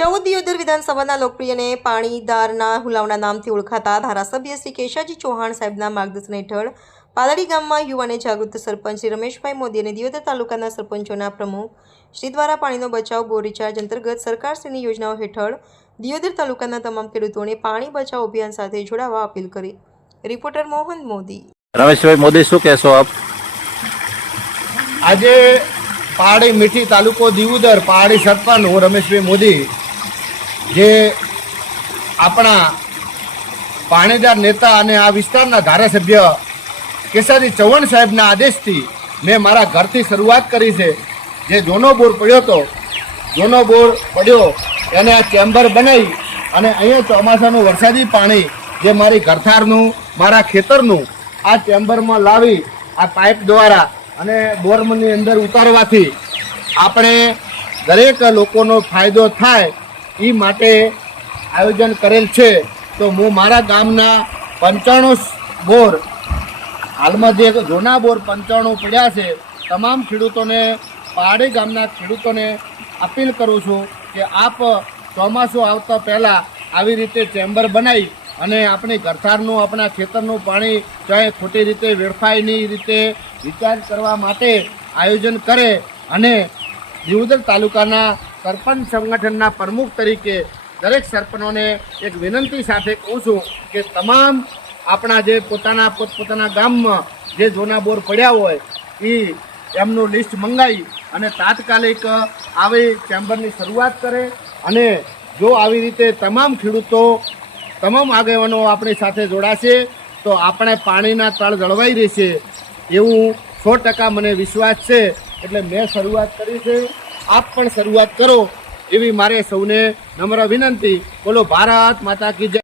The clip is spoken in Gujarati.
ચૌદ દિયોદર વિધાનસભાના લોકપ્રિયને પાણીદારના હુલાવણા નામથી ઓળખાતા ધારાસભ્ય શ્રી કેશાજી ચૌહાણ સાહેબના માર્ગદર્શન હેઠળ પાલડી ગામમાં યુવાને જાગૃત સરપંચ શ્રી રમેશભાઈ મોદી અને દિયોદર તાલુકાના સરપંચોના પ્રમુખ શ્રી દ્વારા પાણીનો બચાવ બોર રિચાર્જ અંતર્ગત સરકારશ્રીની યોજનાઓ હેઠળ દિયોદર તાલુકાના તમામ ખેડૂતોને પાણી બચાવ અભિયાન સાથે જોડાવા અપીલ કરી. રિપોર્ટર મોહન મોદી. રમેશભાઈ મોદી શું કહેશો આપ? આજે પહાડી મીઠી તાલુકો દીવુદર પહાડી સરપંચ હું રમેશભાઈ મોદી. જે આપણા પાણીદાર નેતા અને આ વિસ્તારના ધારાસભ્ય કેસાજી ચૌહાણ સાહેબના આદેશથી મેં મારા ઘરથી શરૂઆત કરી છે. જે જૂનો બોર પડ્યો હતો, જૂનો બોર પડ્યો, એને આ ચેમ્બર બનાવી અને અહીંયા ચોમાસાનું વરસાદી પાણી જે મારી ઘરથારનું, મારા ખેતરનું, આ ચેમ્બરમાં લાવી, આ પાઇપ દ્વારા અને બોરમની અંદર ઉતારવાથી આપણે દરેક લોકોનો ફાયદો થાય એ માટે આયોજન કરેલ છે. તો હું મારા ગામના પંચાણું બોર, હાલમાં જે જૂના બોર પંચાણું પડ્યા છે, તમામ ખેડૂતોને પહાડી ગામના ખેડૂતોને અપીલ કરું છું કે આપ ચોમાસું આવતા પહેલાં આવી રીતે ચેમ્બર બનાવી અને આપણી ઘરથારનું આપણા ખેતરનું પાણી ચાહે ખોટી રીતે વેડફાય નહીં રીતે વિચાર કરવા માટે આયોજન કરે અને દિવદર તાલુકાના સરપંચ સંગઠનના પ્રમુખ તરીકે દરેક સરપંચોને એક વિનંતી સાથે કહું છું કે તમામ આપણા જે પોતાના પોતપોતાના ગામમાં જે જૂના બોર પડ્યા હોય એ એમનું લિસ્ટ મંગાવી અને તાત્કાલિક આવી ચેમ્બરની શરૂઆત કરે અને જો આવી રીતે તમામ ખેડૂતો, તમામ આગેવાનો આપણી સાથે જોડાશે, તો આપણે પાણીના તળ જળવાઈ રહેશે. એવું સો ટકા મને વિશ્વાસ છે. એટલે મેં શરૂઆત કરી છે. આપ પણ શરૂઆત કરો એવી મારે સૌને નમ્ર વિનંતી. બોલો ભારત માતા કી જય.